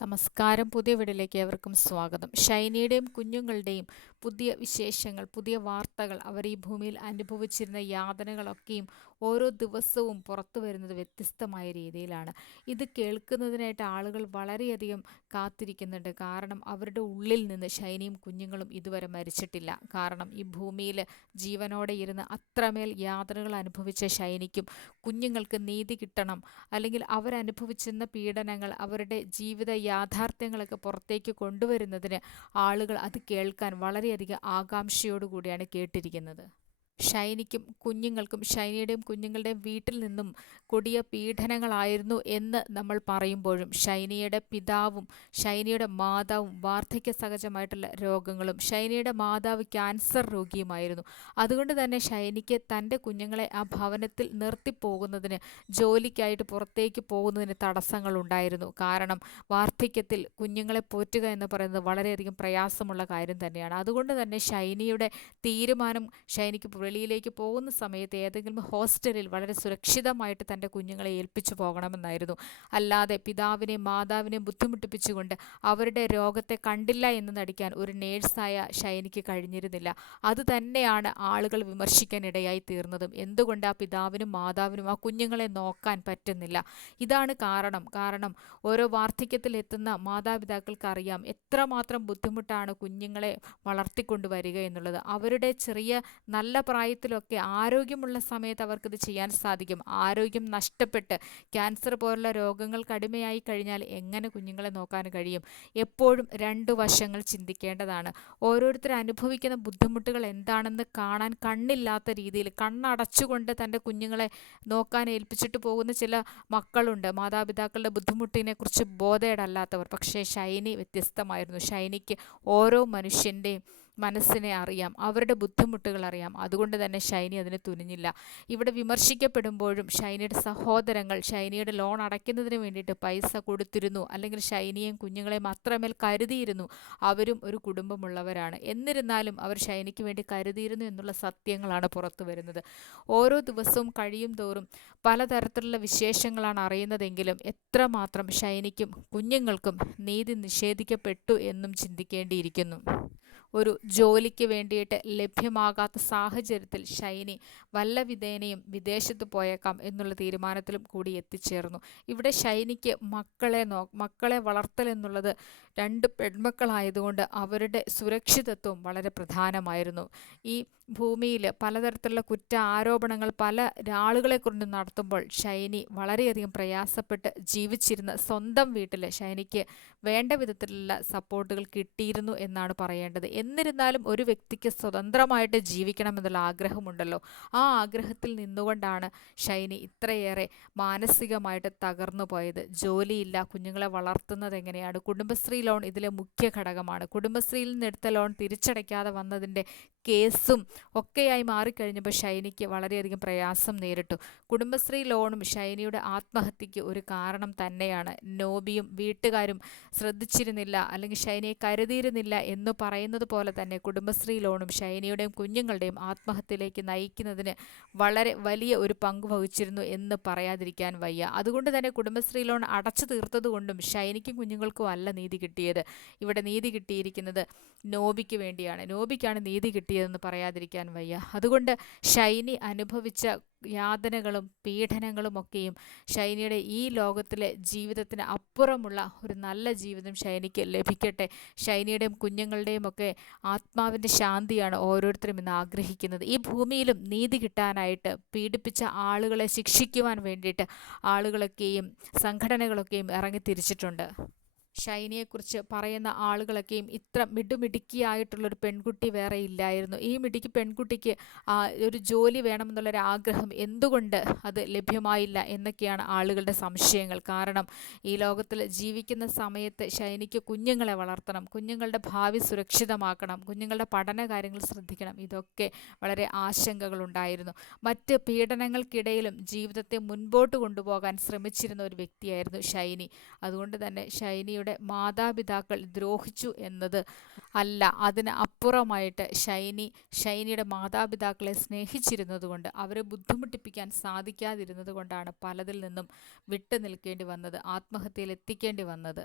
നമസ്കാരം. പുതിയ വീടിലേക്ക് ഏവർക്കും സ്വാഗതം. ഷൈനിയുടെയും കുഞ്ഞുങ്ങളുടെയും പുതിയ വിശേഷങ്ങൾ പുതിയ വാർത്തകൾ അവർ ഈ ഭൂമിയിൽ അനുഭവിച്ചിരുന്ന യാതനകളൊക്കെയും ഓരോ ദിവസവും പുറത്തു വരുന്നത് വ്യത്യസ്തമായ രീതിയിലാണ്. ഇത് കേൾക്കുന്നതിനായിട്ട് ആളുകൾ വളരെയധികം കാത്തിരിക്കുന്നുണ്ട്. കാരണം അവരുടെ ഉള്ളിൽ നിന്ന് ഷൈനിയും കുഞ്ഞുങ്ങളും ഇതുവരെ മരിച്ചിട്ടില്ല. കാരണം ഈ ഭൂമിയിൽ ജീവനോടെ ഇരുന്ന് അത്രമേൽ യാതനകൾ അനുഭവിച്ച ഷൈനിക്കും കുഞ്ഞുങ്ങൾക്ക് നീതി കിട്ടണം അല്ലെങ്കിൽ അവരനുഭവിച്ചിരുന്ന പീഡനങ്ങൾ അവരുടെ ജീവിത യാഥാർത്ഥ്യങ്ങളൊക്കെ പുറത്തേക്ക് കൊണ്ടുവരുന്നതിന് ആളുകൾ അത് കേൾക്കാൻ വളരെയധികം ആകാംക്ഷയോടുകൂടിയാണ് കേട്ടിരിക്കുന്നത്. ഷൈനിക്കും കുഞ്ഞുങ്ങൾക്കും ഷൈനിയുടെയും കുഞ്ഞുങ്ങളുടെയും വീട്ടിൽ നിന്നും കൊടിയ പീഡനങ്ങളായിരുന്നു എന്ന് നമ്മൾ പറയുമ്പോഴും ഷൈനിയുടെ പിതാവും ഷൈനിയുടെ മാതാവും വാർദ്ധക്യ സഹജമായിട്ടുള്ള രോഗങ്ങളും ഷൈനിയുടെ മാതാവ് ക്യാൻസർ രോഗിയുമായിരുന്നു. അതുകൊണ്ട് തന്നെ ഷൈനിക്ക് തന്റെ കുഞ്ഞുങ്ങളെ ആ ഭവനത്തിൽ നിർത്തിപ്പോകുന്നതിന് ജോലിക്കായിട്ട് പുറത്തേക്ക് പോകുന്നതിന് തടസ്സങ്ങളുണ്ടായിരുന്നു കാരണം വാർദ്ധക്യത്തിൽ കുഞ്ഞുങ്ങളെ പോറ്റുക എന്ന് പറയുന്നത് വളരെയധികം പ്രയാസമുള്ള കാര്യം തന്നെയാണ്. അതുകൊണ്ട് തന്നെ ഷൈനിയുടെ തീരുമാനം ഷൈനിക്ക് വെളിയിലേക്ക് പോകുന്ന സമയത്ത് ഏതെങ്കിലും ഹോസ്റ്റലിൽ വളരെ സുരക്ഷിതമായിട്ട് തന്റെ കുഞ്ഞുങ്ങളെ ഏൽപ്പിച്ചു പോകണമെന്നായിരുന്നു. അല്ലാതെ പിതാവിനെ മാതാവിനെ ബുദ്ധിമുട്ടിപ്പിച്ചുകൊണ്ട് അവരുടെ രോഗത്തെ കണ്ടില്ല എന്ന് നടിക്കാൻ ഒരു നേഴ്സായ ഷൈനിക്ക് കഴിഞ്ഞിരുന്നില്ല. അത് തന്നെയാണ് ആളുകൾ വിമർശിക്കാൻ ഇടയായി തീർന്നതും. എന്തുകൊണ്ട് ആ പിതാവിനും മാതാവിനും ആ കുഞ്ഞുങ്ങളെ നോക്കാൻ പറ്റുന്നില്ല? ഇതാണ് കാരണം. കാരണം ഓരോ വാർദ്ധക്യത്തിൽ എത്തുന്ന മാതാപിതാക്കൾക്ക് അറിയാം എത്രമാത്രം ബുദ്ധിമുട്ടാണ് കുഞ്ഞുങ്ങളെ വളർത്തിക്കൊണ്ടുവരിക എന്നുള്ളത്. അവരുടെ ചെറിയ നല്ല പ്രായത്തിലൊക്കെ ആരോഗ്യമുള്ള സമയത്ത് അവർക്കിത് ചെയ്യാൻ സാധിക്കും. ആരോഗ്യം നഷ്ടപ്പെട്ട് ക്യാൻസർ പോലുള്ള രോഗങ്ങൾ കടുമയായി കഴിഞ്ഞാൽ എങ്ങനെ കുഞ്ഞുങ്ങളെ നോക്കാൻ കഴിയും? എപ്പോഴും രണ്ട് വശങ്ങൾ ചിന്തിക്കേണ്ടതാണ്. ഓരോരുത്തർ അനുഭവിക്കുന്ന ബുദ്ധിമുട്ടുകൾ എന്താണെന്ന് കാണാൻ കണ്ണില്ലാത്ത രീതിയിൽ കണ്ണടച്ചുകൊണ്ട് തന്റെ കുഞ്ഞുങ്ങളെ നോക്കാൻ ഏൽപ്പിച്ചിട്ട് പോകുന്ന ചില മക്കളുണ്ട്. മാതാപിതാക്കളുടെ ബുദ്ധിമുട്ടിനെ കുറിച്ച് ബോധേടല്ലാത്തവർ. പക്ഷേ ഷൈനി വ്യത്യസ്തമായിരുന്നു. ഷൈനിക്ക് ഓരോ മനുഷ്യന്റെയും മനസ്സിനെ അറിയാം അവരുടെ ബുദ്ധിമുട്ടുകൾ അറിയാം. അതുകൊണ്ട് തന്നെ ഷൈനി അതിന് തുനിഞ്ഞില്ല. ഇവിടെ വിമർശിക്കപ്പെടുമ്പോഴും ഷൈനിയുടെ സഹോദരങ്ങൾ ഷൈനിയുടെ ലോൺ അടയ്ക്കുന്നതിന് വേണ്ടിയിട്ട് പൈസ കൊടുത്തിരുന്നു. അല്ലെങ്കിൽ ഷൈനിയും കുഞ്ഞുങ്ങളെയും അത്രമേൽ കരുതിയിരുന്നു. അവരും ഒരു കുടുംബമുള്ളവരാണ്. എന്നിരുന്നാലും അവർ ഷൈനിക്ക് വേണ്ടി കരുതിയിരുന്നു എന്നുള്ള സത്യങ്ങളാണ് പുറത്തു വരുന്നത്. ഓരോ ദിവസവും കഴിയും തോറും പലതരത്തിലുള്ള വിശേഷങ്ങളാണ് അറിയുന്നതെങ്കിലും എത്രമാത്രം ഷൈനിക്കും കുഞ്ഞുങ്ങൾക്കും നീതി നിഷേധിക്കപ്പെട്ടു എന്നും ചിന്തിക്കേണ്ടിയിരിക്കുന്നു. ഒരു ജോലിക്ക് വേണ്ടിയിട്ട് ലഭ്യമാകാത്ത സാഹചര്യത്തിൽ ഷൈനി വല്ല വിധേനയും വിദേശത്ത് പോയേക്കാം എന്നുള്ള തീരുമാനത്തിലും കൂടി എത്തിച്ചേർന്നു. ഇവിടെ ഷൈനിക്ക് മക്കളെ നോ മക്കളെ വളർത്തൽ എന്നുള്ളത് രണ്ട് പെൺമക്കളായതുകൊണ്ട് അവരുടെ സുരക്ഷിതത്വം വളരെ പ്രധാനമായിരുന്നു. ഈ ഭൂമിയിൽ പലതരത്തിലുള്ള കുറ്റ ആരോപണങ്ങൾ പല ആളുകളെ കൊണ്ട് നടത്തുമ്പോൾ ഷൈനി വളരെയധികം പ്രയാസപ്പെട്ട് ജീവിച്ചിരുന്ന സ്വന്തം വീട്ടിൽ ഷൈനിക്ക് വേണ്ട വിധത്തിലുള്ള സപ്പോർട്ടുകൾ കിട്ടിയിരുന്നു എന്നാണ് പറയേണ്ടത്. എന്നിരുന്നാലും ഒരു വ്യക്തിക്ക് സ്വതന്ത്രമായിട്ട് ജീവിക്കണമെന്നുള്ള ആഗ്രഹമുണ്ടല്ലോ. ആ ആഗ്രഹത്തിൽ നിന്നുകൊണ്ടാണ് ഷൈനി ഇത്രയേറെ മാനസികമായിട്ട് തകർന്നു പോയത്. ജോലിയില്ല കുഞ്ഞുങ്ങളെ വളർത്തുന്നത് എങ്ങനെയാണ്? കുടുംബശ്രീ ലോൺ ഇതിലെ മുഖ്യ ഘടകമാണ്. കുടുംബശ്രീയിൽ നിന്ന് എടുത്ത ലോൺ തിരിച്ചടയ്ക്കാതെ വന്നതിന്റെ കേസും ഒക്കെയായി മാറിക്കഴിഞ്ഞപ്പോൾ ഷൈനിക്ക് വളരെയധികം പ്രയാസം നേരിട്ടു. കുടുംബശ്രീ ലോണും ഷൈനിയുടെ ആത്മഹത്യക്ക് ഒരു കാരണം തന്നെയാണ്. നോബിയും വീട്ടുകാരും ശ്രദ്ധിച്ചിരുന്നില്ല അല്ലെങ്കിൽ ഷൈനിയെ കരുതിയിരുന്നില്ല എന്ന് പറയുന്നത് പോലെ തന്നെ കുടുംബശ്രീ ലോണും ഷൈനിയുടെയും കുഞ്ഞുങ്ങളുടെയും ആത്മഹത്യയിലേക്ക് നയിക്കുന്നതിന് വളരെ വലിയ ഒരു പങ്ക് വഹിച്ചിരുന്നു എന്ന് പറയാതിരിക്കാൻ വയ്യ. അതുകൊണ്ട് തന്നെ കുടുംബശ്രീ ലോൺ അടച്ചു തീർത്തതുകൊണ്ടും ഷൈനിക്കും കുഞ്ഞുങ്ങൾക്കും അല്ല നീതി കിട്ടിയത്. ഇവിടെ നീതി കിട്ടിയിരിക്കുന്നത് നോബിക്ക് വേണ്ടിയാണ്. നോബിക്കാണ് നീതി കിട്ടിയതെന്ന് പറയാതിരിക്കാൻ വയ്യ. അതുകൊണ്ട് ഷൈനി അനുഭവിച്ച യാതനകളും പീഡനങ്ങളും ഒക്കെയും ഷൈനിയുടെ ഈ ലോകത്തിലെ ജീവിതത്തിന് അപ്പുറമുള്ള ഒരു നല്ല ജീവിതം ഷൈനിക്ക് ലഭിക്കട്ടെ. ഷൈനിയുടെയും കുഞ്ഞുങ്ങളുടെയും ഒക്കെ ആത്മാവിന്റെ ശാന്തിയാണ് ഓരോരുത്തരും ഇന്ന് ആഗ്രഹിക്കുന്നത്. ഈ ഭൂമിയിലും നീതി കിട്ടാനായിട്ട് പീഡിപ്പിച്ച ആളുകളെ ശിക്ഷിക്കുവാൻ വേണ്ടിയിട്ട് ആളുകളൊക്കെയും സംഘടനകളൊക്കെയും ഇറങ്ങി തിരിച്ചിട്ടുണ്ട്. ഷൈനിയെക്കുറിച്ച് പറയുന്ന ആളുകളൊക്കെയും ഇത്ര മിടുമിടുക്കിയായിട്ടുള്ളൊരു പെൺകുട്ടി വേറെ ഇല്ലായിരുന്നു. ഈ മിടുക്കി പെൺകുട്ടിക്ക് ഒരു ജോലി വേണമെന്നുള്ളൊരു ആഗ്രഹം എന്തുകൊണ്ട് അത് ലഭ്യമായില്ല എന്നൊക്കെയാണ് ആളുകളുടെ സംശയങ്ങൾ. കാരണം ഈ ലോകത്തിൽ ജീവിക്കുന്ന സമയത്ത് ഷൈനിക്ക് കുഞ്ഞുങ്ങളെ വളർത്തണം കുഞ്ഞുങ്ങളുടെ ഭാവി സുരക്ഷിതമാക്കണം കുഞ്ഞുങ്ങളുടെ പഠന കാര്യങ്ങൾ ശ്രദ്ധിക്കണം. ഇതൊക്കെ വളരെ ആശങ്കകളുണ്ടായിരുന്നു. മറ്റ് പീഡനങ്ങൾക്കിടയിലും ജീവിതത്തെ മുൻപോട്ട് കൊണ്ടുപോകാൻ ശ്രമിച്ചിരുന്ന ഒരു വ്യക്തിയായിരുന്നു ഷൈനി. അതുകൊണ്ട് തന്നെ ഷൈനിയുടെ ഷൈനിയുടെ മാതാപിതാക്കൾ ദ്രോഹിച്ചു എന്നത് അല്ല. അതിന് അപ്പുറമായിട്ട് ഷൈനി ഷൈനിയുടെ മാതാപിതാക്കളെ സ്നേഹിച്ചിരുന്നതുകൊണ്ട് അവരെ ബുദ്ധിമുട്ടിപ്പിക്കാൻ സാധിക്കാതിരുന്നത് കൊണ്ടാണ് പലതിൽ നിന്നും വിട്ടു നിൽക്കേണ്ടി വന്നത് ആത്മഹത്യയിൽ എത്തിക്കേണ്ടി വന്നത്.